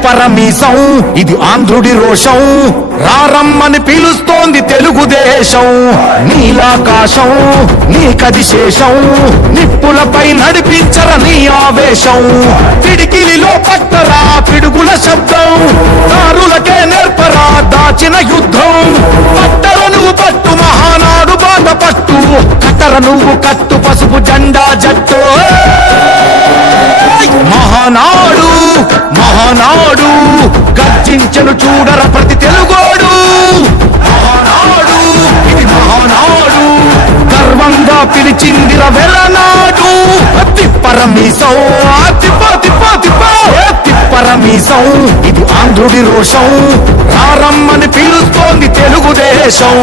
తిప్పరమీసం ఇది ఆంధ్రుడి రోషం రారమ్మని పిలుస్తోంది తెలుగుదేశం నీలాకాశం నీకది శేషం నిప్పులపై నడిపించర నీ ఆవేశం పిడికిలిలో పట్టరా పిడుగుల శబ్దం దారులకే నేర్పరా దాచిన యుద్ధం పట్టర నువ్వు పట్టు మహానాడు బాట పట్టు కట్టర నువ్వు కట్టు పసుపు జెండా జట్టు మహానాడు మహానాడు గర్జించను చూడర ప్రతి తెలుగోడు మహానాడు ఇది మహానాడు గర్వంగా పిలిచిందిర వెలనాడు తిప్పరమీసం తిప్పరమీసం ఇది ఆంధ్రుడి రోషం రారమ్మని పిలుస్తోంది తెలుగుదేశం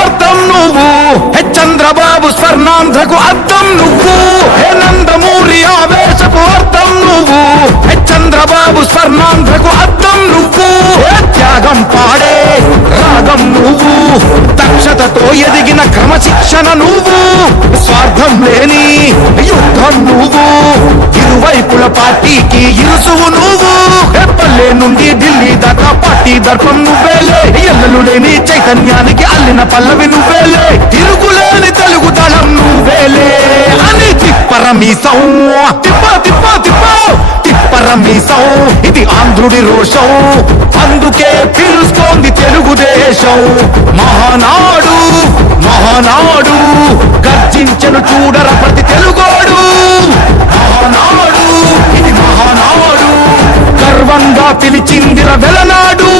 అర్థం నువ్వు చంద్రబాబు స్వర్ణాంధ్రకు అర్థం నువ్వు నందమూరి ఆవేశపు అర్థం నువ్వు చంద్రబాబు స్వర్ణాంధ్రకు అర్థం నువ్వు త్యాగం పాడే రాగం నువ్వు దక్షతతో ఎదిగిన క్రమశిక్షణ నువ్వు స్వార్థం లేని యుద్ధం నువ్వు ఇరువైపుల పార్టీకి ఇరుసువు నువ్వు పల్లె నుండి ఢిల్లీ దాకా పార్టీ దర్పం నువ్వేలే ఎల్లలు లేని చైతన్యానికి అల్లిన పల్లవి నువ్వేలే తిరుగులేని తెలుగు దళం నువ్వేలే అని తిప్పరమీసం తిప్పరమీసం ఇది ఆంధ్రుడి రోషం అందుకే పిలుస్తోంది తెలుగుదేశం మహానాడు మహానాడు గర్జించను చూడర ప్రతి తెలుగోడు మహానాడు ఇది మహానాడు గర్వంగా పిలిచిందిర వెలనాడు